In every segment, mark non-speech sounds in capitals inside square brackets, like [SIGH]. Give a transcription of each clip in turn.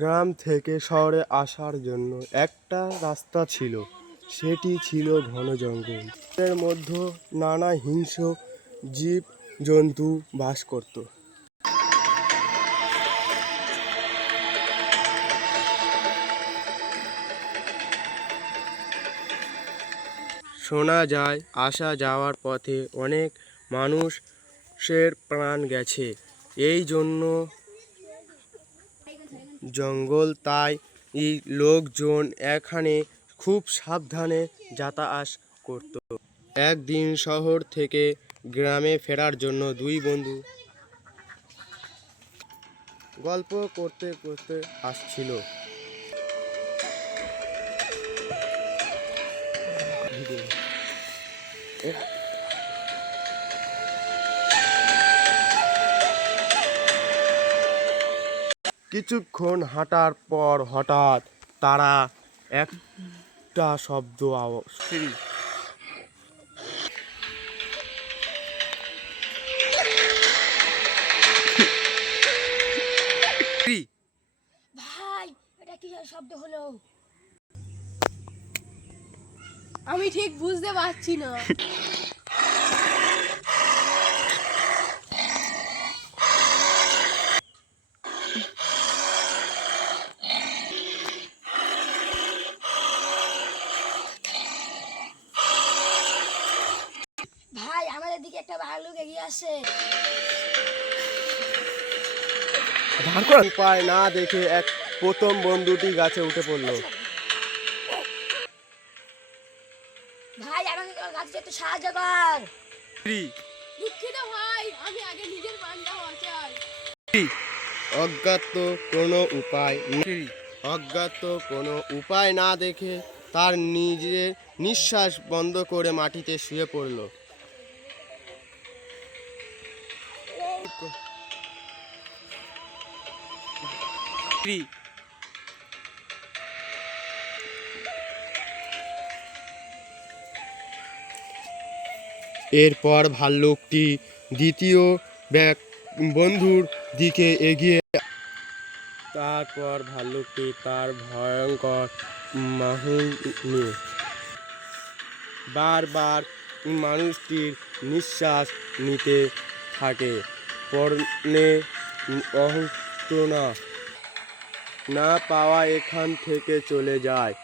গ্রাম থেকে শহরে আসার জন্য একটা রাস্তা ছিল। সেটি ছিল ঘন জঙ্গল। এর মধ্যে নানা হিংস্র জীব জন্তু বাস করত। শোনা যায়, আসা যাওয়ার পথে অনেক মানুষের প্রাণ গেছে। এই জন্য জঙ্গল, তাই এই লোকজন এখানে খুব সাবধানে যাতায়াত করত। একদিন শহর থেকে গ্রামে ফেরার জন্য দুই বন্ধু গল্প করতে করতে আসছিল। কিছুক্ষণ হাঁটার পর হঠাৎ তারা একটা শব্দ ভাই এটা কি শব্দ হলো? আমি ঠিক বুঝতে পারছি না [LAUGHS] ভাই আমাদের দিকে একটা ভালুক এগিয়ে আসছে উপায় না দেখে এক প্রথম বন্ধুটি গাছে উঠে পড়ল। ভাই আমাকে গাছে একটু সাহায্য কর। দুঃখিত ভাই আমি আগে নিজের অজ্ঞাত কোনো উপায় অজ্ঞাত কোনো উপায় না দেখে তার নিজের নিঃশ্বাস বন্ধ করে মাটিতে শুয়ে পড়ল। এরপর ভাল্লুকটি দ্বিতীয় ব্যাগ বন্ধুর দিকে এগিয়ে তারপর ভাল্লুকটি তার ভয়ঙ্কর মাহুল নিয়ে বারবার মানুষটির নিঃশ্বাস নিতে থাকে। পর্ণে অহন্তনা না পাওয়া এখান থেকে চলে যায়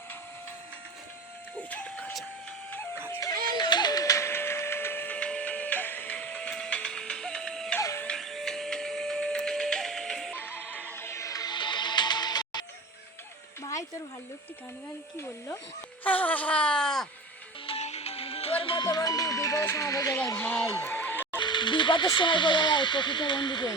ভাই তোর ভাল্লুকটি গান গান কি বলল হা হা হা তোর মতো বন্ধু বিপদের সময় বলে যায় ভাই বিপদের সময় বলে যায় প্রকৃত বন্ধুকে।